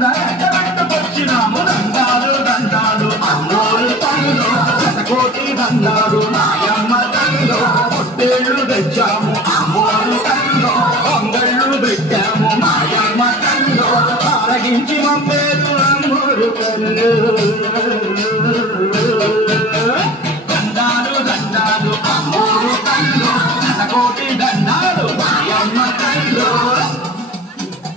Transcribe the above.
కుండా వచ్చినాము దండాలు దండాలు అమ్మోరు తల్లు శతకోటి దండాలు మాయమ్మ తల్లు పొట్టేళ్ళు తెచ్చాము అమ్మోరు తల్లు పొంగళ్ళు పెట్టాము మాయమ్మ తల్లు ఆరగించి మమ్మేరు అమ్మోరు తల్లు